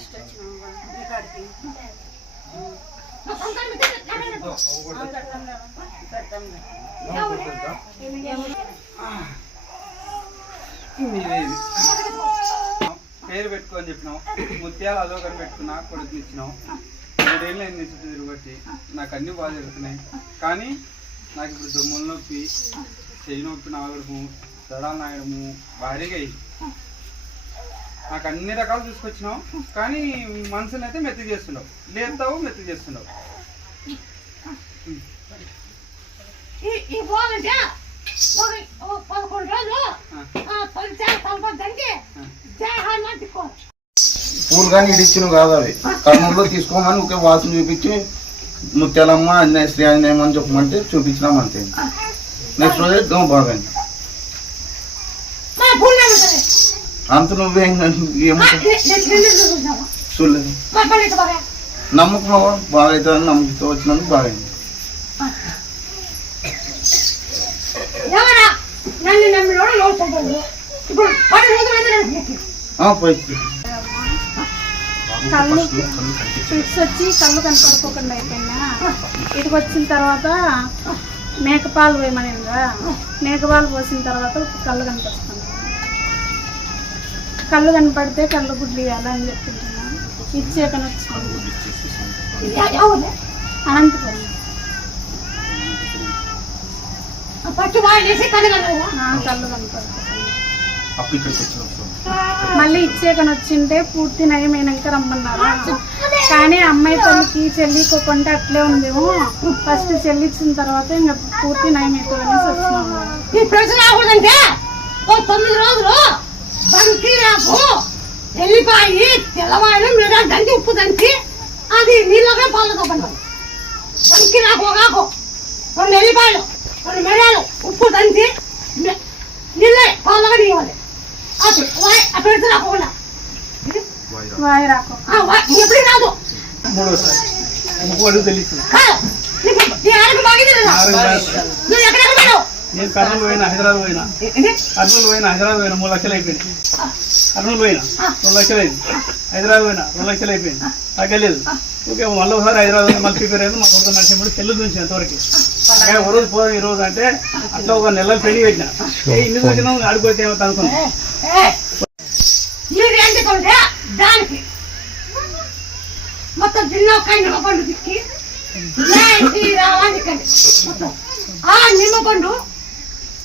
First వచ్చినాము కాడికి పేరు పెట్టుకోని చెప్పినావు, ముత్యాలు అదో కానీ పెట్టుకున్నా కొడుకు ఇచ్చినావు. 7 ఏళ్ళు అయింది చుట్టూ తిరిగి నాకు అన్నీ బాగా జరుగుతున్నాయి. కానీ నాకు ఇప్పుడు దొమ్మల నొప్పి, చెయ్యి నొప్పి నాగడము, దడాలు నాగడము భారీగా అయ్యి నాకు అన్ని రకాలు తీసుకొచ్చినావు. కానీ మనసుని అయితే మెత్తి చేస్తున్నావు, లేస్తావు మెత్తి చేస్తున్నావు. పూలు కానీ ఇడిచ్చిన కాదు, అవి కర్నూలులో తీసుకోమని ఒకే వాసన చూపించి ముత్యాలమ్మ అన్యాయ శ్రీ ఆంజనేయం అని చెప్పమంటే చూపించినాం అంతే. నెక్స్ట్ రోజే దోమ బాగైంది. అంత నువ్వే ఏమో చూడలేదు, నమ్మకం బాగా అవుతుందని నమ్మకంతో వచ్చినందుకు బాగైంది. పోయి కళ్ళు ఫిట్స్ వచ్చి కళ్ళు కనపడుకోకుండా అయిపోయినా ఇటుకు వచ్చిన తర్వాత మేకపాలు పోయమనిగా మేకపాలు పోసిన తర్వాత కళ్ళు కనిపిస్తుంది. కళ్ళు కనపడితే కళ్ళు గుడ్లు ఇవ్వాలని చెప్తుంటున్నాను. ఇచ్చేకని వచ్చింది అనంతపురం. కళ్ళు కనపడుతుంది. మళ్ళీ ఇచ్చేకని వచ్చింటే పూర్తి నయమైనాక రమ్మన్నారు. కానీ అమ్మాయి తల్లికి చెల్లికోకుండా అట్లే ఉందేమో, ఫస్ట్ చెల్లిచ్చిన తర్వాత ఇంకా పూర్తి నయమైపోయింది వచ్చినాము. 9 రోజులు బంకి రాకు వెళ్ళిపోయి తెల్లవారు మీరు దంచి ఉప్పు దంచి అది నీళ్ళగా పాలతో పండాలి. బంకి రాకు కాకు 2 ఎల్లిపాయలు 2 మిరియాలు ఉప్పు దంచి నీళ్ళే పాలగా నీవాలి. అప్పుడు రాకుండా వాయి రాకు ఎప్పుడు రాదు. నేను కర్నూలు పోయినా, హైదరాబాద్ పోయినా, 3 లక్షలు అయిపోయింది. కర్నూలు పోయినా 2 లక్షలు అయింది. హైదరాబాద్ పోయినా 2 లక్షలు అయిపోయింది. తగ్గలేదు. ఓకే, మళ్ళీ ఒకసారి హైదరాబాద్ మళ్ళీ ప్రిపేర్ అయింది. మా కొడుకు నడిచినప్పుడు సెల్లు చూసి ఎంతవరకు ఒక రోజు పోదాం ఈ రోజు అంటే అట్లా 1 నెలలు పెళ్లి పెట్టినా. ఇన్ని చూసినా ఆడిపోతే ఏమో అనుకున్నా. దానికి మొత్తం నిమ్మపండు తిక్కి నిమ్మపండు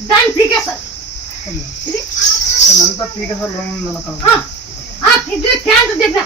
దాన్ని పీకేస్తారు. అంతా పీకేసారి క్యాన్సర్ దగ్గర